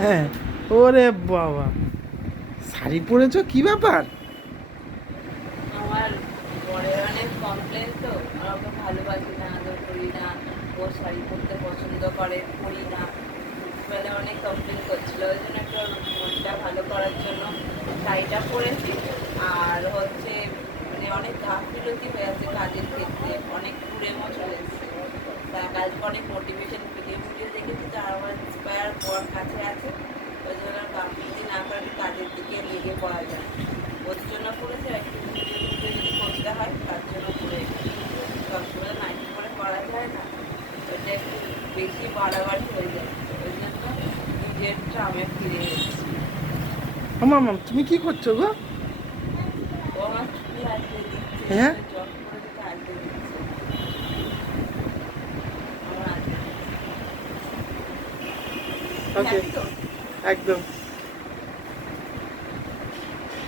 হ্যাঁ, ওরে বাবা, শাড়ি পরেছো, কি ব্যাপার? আমার বরের অনেক কমপ্লেন তো, আর ওকে ভালোবাসি না, আদর করি না, ও শাড়ি পরতে পছন্দ করে, পরি না। ছোটবেলা অনেক কমপ্লেন করছিল, ওই জন্য একটু ওর মনটা ভালো করার জন্য শাড়িটা পরেছি। আর হচ্ছে মানে অনেক গাফিলতি হয়ে আছে কাজের ক্ষেত্রে, অনেক ঘুরেমো চলে এসছে। তা কালকে অনেক মোটিভেশন ভিডিও ভিডিও দেখেছি, তো আমার ইন্সপায়ার হওয়ার কাছে আছে। ওই জন্য গাফিলতি না করে কাজের দিকে লেগে পড়া যায়, ওর জন্য করেছে। একটু ভিডিও ভিডিও যদি করতে হয় তার জন্য করে, সবসময় নাইটি করে করা যায় না, ওইটা একটু বেশি বাড়াবাড়ি হয়ে যায়। ওই জন্য নিজের ট্রামে ফিরে এসেছি। আমার মাম, তুমি কি করছো গো? ও আমার চুল আঁচড়ে দিচ্ছে, হ্যাঁ, জব করে দিতে আঁচড়ে দিচ্ছে আমার, আঁচড়ে ওকে, দিচ্ছে। একদম।